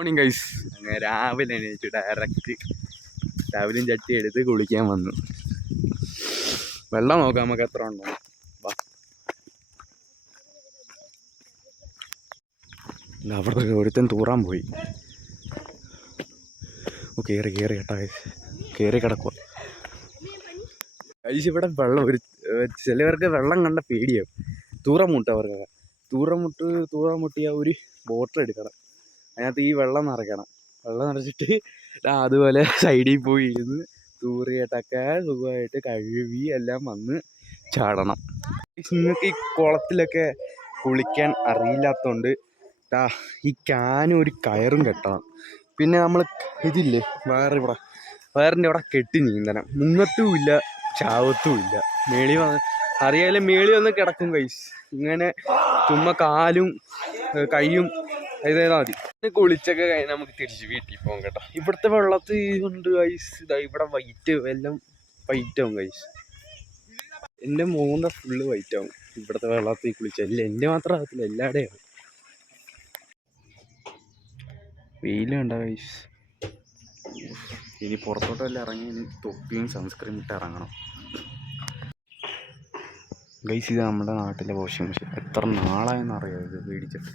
Morning guys. അങ്ങനെ രാവിലെ എണീച്ചു direct രാവിലെയും ചട്ടി എടുത്ത് കുളിക്കാൻ വന്നു. വെള്ളം നോക്കാം നമുക്ക് എത്ര ഉണ്ടോ. അവിടുത്തെ ഒരുത്തൻ തൂറാൻ പോയി. കയറി കേട്ടാ കയറി കിടക്കുക ഗൈസ്. ഇവിടെ വെള്ളം ചിലവർക്ക് വെള്ളം കണ്ട പേടിയാവും. തൂറം മുട്ടിയ ഒരു ബോട്ടിൽ എടുക്കണം. അതിനകത്ത് ഈ വെള്ളം നിറയ്ക്കണം. വെള്ളം നിറച്ചിട്ട് അതുപോലെ സൈഡിൽ പോയി ഇരുന്ന് തൂറിയിട്ടൊക്കെ സുഖമായിട്ട് കഴുകി എല്ലാം വന്ന് ചാടണം. നിങ്ങൾക്ക് ഈ കുളത്തിലൊക്കെ കുളിക്കാൻ അറിയില്ലാത്തതുകൊണ്ട് ഈ ക്യാനും ഒരു കയറും കെട്ടണം. പിന്നെ നമ്മൾ ഇതില്ലേ വയറിൻ്റെ ഇവിടെ കെട്ടി നീന്തണം. മുങ്ങത്തുമില്ല ചാവത്തുമില്ല. അറിയാലും മേളി വന്ന് കിടക്കും ഗൈസ്. ഇങ്ങനെ ചുമ്മാ കാലും കൈയും ഇതേതാ മതി. കുളിച്ചൊക്കെ കഴിഞ്ഞാൽ നമുക്ക് തിരിച്ച് വീട്ടിൽ പോകാം കേട്ടോ. ഇവിടുത്തെ വെള്ളത്തിൽ കൊണ്ട് ഗൈസ് ഇവിടെ എല്ലാം വൈറ്റ് ആവും ഗൈസ്. എൻ്റെ മോന്ത ഫുള്ള് വൈറ്റ് ആവും ഇവിടുത്തെ വെള്ളത്തിൽ കുളിച്ചാൽ. എൻ്റെ മാത്രം ആകത്തില്ല, എല്ലാവരുടെയും ആവും. വെയിലുണ്ട ഗൈസ്. ഇനി പുറത്തോട്ടെല്ലാം ഇറങ്ങി തൊപ്പിയും സൺസ്ക്രീൻ ഇട്ട് ഇറങ്ങണം ഗൈസ്. ഇത് നമ്മുടെ നാട്ടിലെ വാഷിംഗ് മെഷീൻ. എത്ര നാളായെന്നറിയാം ഇത് മേടിച്ചിട്ട്.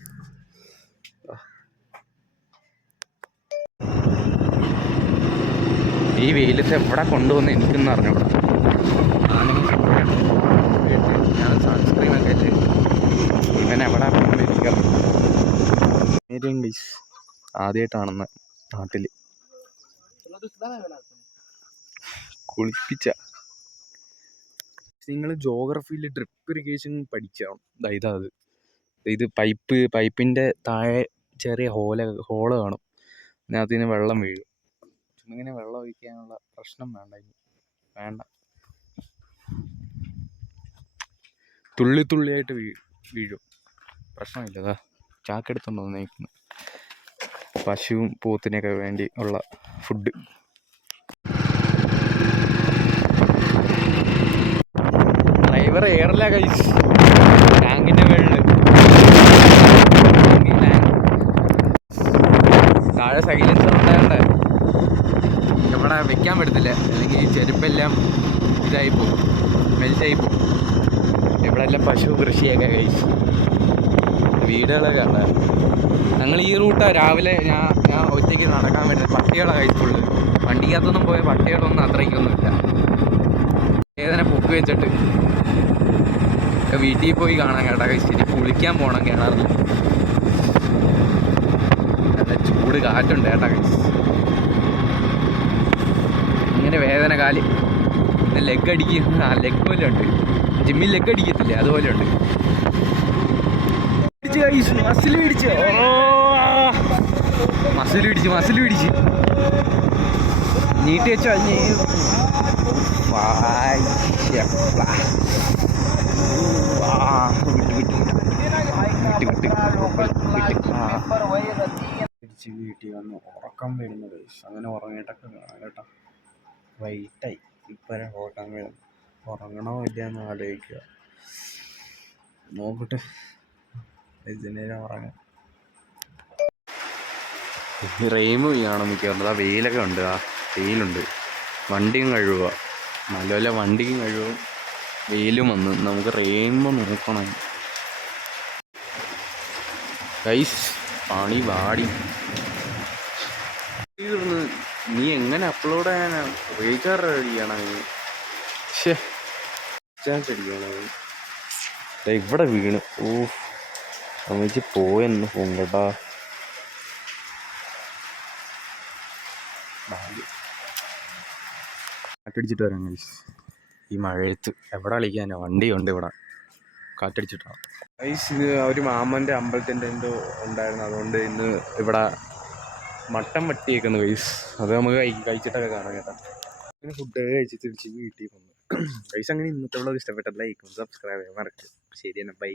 ഈ വെയിലത്ത് എവിടെ കൊണ്ടുവന്ന് എനിക്കൊന്നും അറിഞ്ഞൂടാ. ഞാൻ സൺസ്ക്രീനൊക്കെ ഇട്ട് ഇവൻ എവിടെ പോയിരിക്കണം ഗൈസ്. ആദ്യമായിട്ടാണെന്ന് നാട്ടിൽ കുളിപ്പിച്ച. നിങ്ങൾ ജോഗ്രഫിയിൽ ഡ്രിപ്പ് ഇറിഗേഷൻ പഠിച്ചാവും. അത് ഇത് പൈപ്പിൻ്റെ താഴെ ചെറിയ ഹോള് കാണും. അതിനകത്ത് നിന്ന് വെള്ളം വീഴും. ഇങ്ങനെ വെള്ളം ഒഴിക്കാനുള്ള പ്രശ്നം വേണ്ട. തുള്ളിയായിട്ട് വീഴും. പ്രശ്നമില്ല. അതാ ചാക്കെടുത്തുണ്ടോ നയിക്കുന്നു. പശുവും പോത്തിനൊക്കെ വേണ്ടി ഉള്ള ഫുഡ്. Driver എയറില്ല guys. ടാങ്കിൻ്റെ മുകളിൽ താഴെ സൈലൻസർ ഉണ്ടായോണ്ട് ഇവിടെ വെക്കാൻ പറ്റത്തില്ല. അല്ലെങ്കിൽ ചെരുപ്പെല്ലാം ഇതായിപ്പോവും, മെൽറ്റായിപ്പോവും. ഇവിടെ എല്ലാം പശു കൃഷിയൊക്കെ ഗൈസ്. വീടുകളൊക്കെ ഉണ്ടായിരുന്നു. ഞങ്ങൾ ഈ റൂട്ടാണ് രാവിലെ ഞാൻ ഒറ്റയ്ക്ക് നടക്കാൻ പറ്റുന്നത്. പട്ടികളെ കഴിച്ചുള്ളൂ. വണ്ടിക്കകത്തൊന്നും പോയ പട്ടികളൊന്നും അത്രയ്ക്കൊന്നുമില്ല. വേദന പൊക്കി വെച്ചിട്ട് ഒക്കെ വീട്ടിൽ പോയി കാണാൻ കേട്ടാ കഴിച്ചിട്ട് കുളിക്കാൻ പോകണം കിണറിൽ. നല്ല ചൂട് കാറ്റുണ്ട് കേട്ടാ കഴിച്ച്. ഇങ്ങനെ വേദന കാല് ലെഗ് അടിക്കുന്ന ലെഗ് പോലെ ഉണ്ട്. ജിമ്മിൽ ലെഗ് അടിക്കത്തില്ലേ അതുപോലെ ഉണ്ട്. മസിൽ പിടിച്ച് നീട്ടി വെച്ചോ. വീട്ടിൽ വന്ന് ഉറക്കം വരുന്നത്. അങ്ങനെ ഉറങ്ങിയിട്ടൊക്കെ കാണാം കേട്ടോ. വൈകിട്ടായി ഇപ്പം ഉറക്കം വരുന്നു. ഉറങ്ങണോ ഇല്ലയെന്ന് ആലോചിക്കുക. നോക്കട്ടെ ഇതിനേരം ഉറങ്ങാം. റെയിമ് ചെയ്യണം മിക്കവാറും. വെയിലൊക്കെ ഉണ്ട്. വെയിലുണ്ട്. വണ്ടിയും കഴുകുക. നല്ലപോലെ വണ്ടിയും കഴുകും. വെയിലും വന്ന് നമുക്ക് റെയിമ്പ് നോക്കണം ഗൈസ്. പണി വാടി. നീ എങ്ങനെ അപ്ലോഡ് ചെയ്യാനാ? റീചാർജ് അടിക്കണം. അടിക്കണം. ഇവിടെ വീണ്. അമ്മച്ചി പോയെന്ന് ഫോൺ കേട്ടാ. കാറ്റടിച്ചിട്ട് വരാം ഗൈസ്. ഈ മഴയത്ത് എവിടെ കളിക്കാനാ? വണ്ടിയുണ്ട് ഇവിടെ. കാറ്റടിച്ചിട്ടാണ് ഗൈസ്. ഇത് ഒരു മാമൻ്റെ അമ്പലത്തിൻ്റെ എന്തോ ഉണ്ടായിരുന്നു. അതുകൊണ്ട് ഇന്ന് ഇവിടെ മട്ടൻ വെട്ടിയേക്കുന്നു ഗൈസ്. അത് നമുക്ക് കഴിച്ചിട്ടൊക്കെ കാണാം കേട്ടോ. അങ്ങനെ ഫുഡൊക്കെ കഴിച്ച് തിരിച്ച് വീട്ടിൽ വന്നു ഗൈസ്. അങ്ങനെ ഇന്നത്തെ വ്ളോഗ് ഇഷ്ടപ്പെട്ട ലൈക്കും സബ്സ്ക്രൈബ് ചെയ്യാൻ മറക്കരുത്. ശരി എന്നാ, ബൈ.